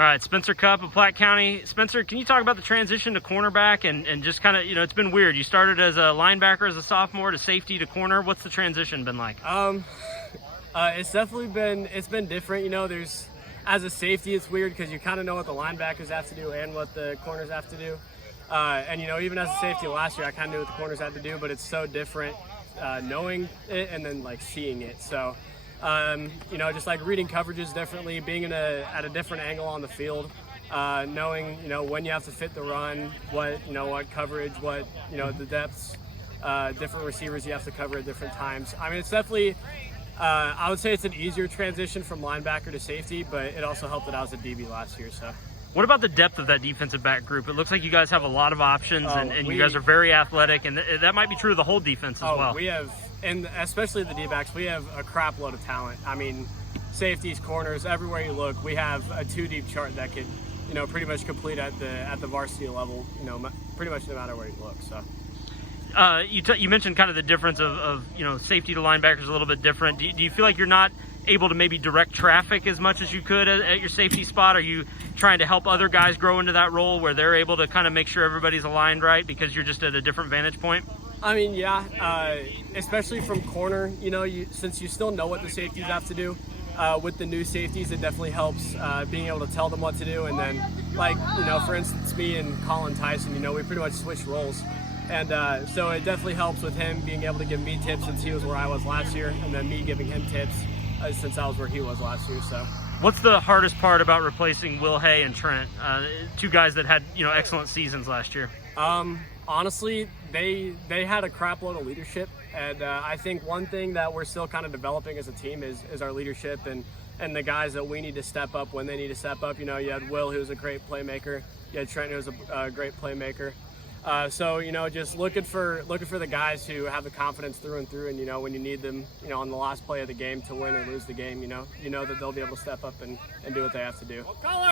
All right, Spencer Cupp of Platte County. Spencer, can you talk about the transition to cornerback and just kind of, it's been weird. You started as a linebacker as a sophomore to safety to corner. What's the transition been like? It's definitely been different. There's, as a safety, it's weird because you kind of know what the linebackers have to do and what the corners have to do. And even as a safety last year, I kind of knew what the corners had to do, but it's so different knowing it and then like seeing it. So, just like reading coverages differently, being at a different angle on the field, knowing, when you have to fit the run, what coverage, what, the depths, different receivers you have to cover at different times. I mean, it's definitely, I would say it's an easier transition from linebacker to safety, but it also helped that I was a DB last year, so. What about the depth of that defensive back group? It looks like you guys have a lot of options, and you guys are very athletic, and that might be true of the whole defense as well. We have, and especially the D-backs, we have a crap load of talent. I mean, safeties, corners, everywhere you look, we have a two-deep chart that could, pretty much complete at the varsity level, pretty much no matter where you look, so. You mentioned kind of the difference of safety to linebackers a little bit different. Do you feel like you're not able to maybe direct traffic as much as you could at your safety spot? Are you trying to help other guys grow into that role where they're able to kind of make sure everybody's aligned right because you're just at a different vantage point? I mean, yeah, especially from corner, since you still know what the safeties have to do, with the new safeties, it definitely helps being able to tell them what to do. And then, for instance, me and Colin Tyson, we pretty much switched roles. And so it definitely helps with him being able to give me tips since he was where I was last year, and then me giving him tips since I was where he was last year. So, what's the hardest part about replacing Will Hay and Trent, two guys that had excellent seasons last year? Honestly, they had a crap load of leadership, and I think one thing that we're still kind of developing as a team is our leadership and the guys that we need to step up when they need to step up. You had Will, who was a great playmaker. You had Trent, who was a great playmaker. So just looking for the guys who have the confidence through and through, and when you need them, on the last play of the game to win or lose the game, you know that they'll be able to step up and do what they have to do.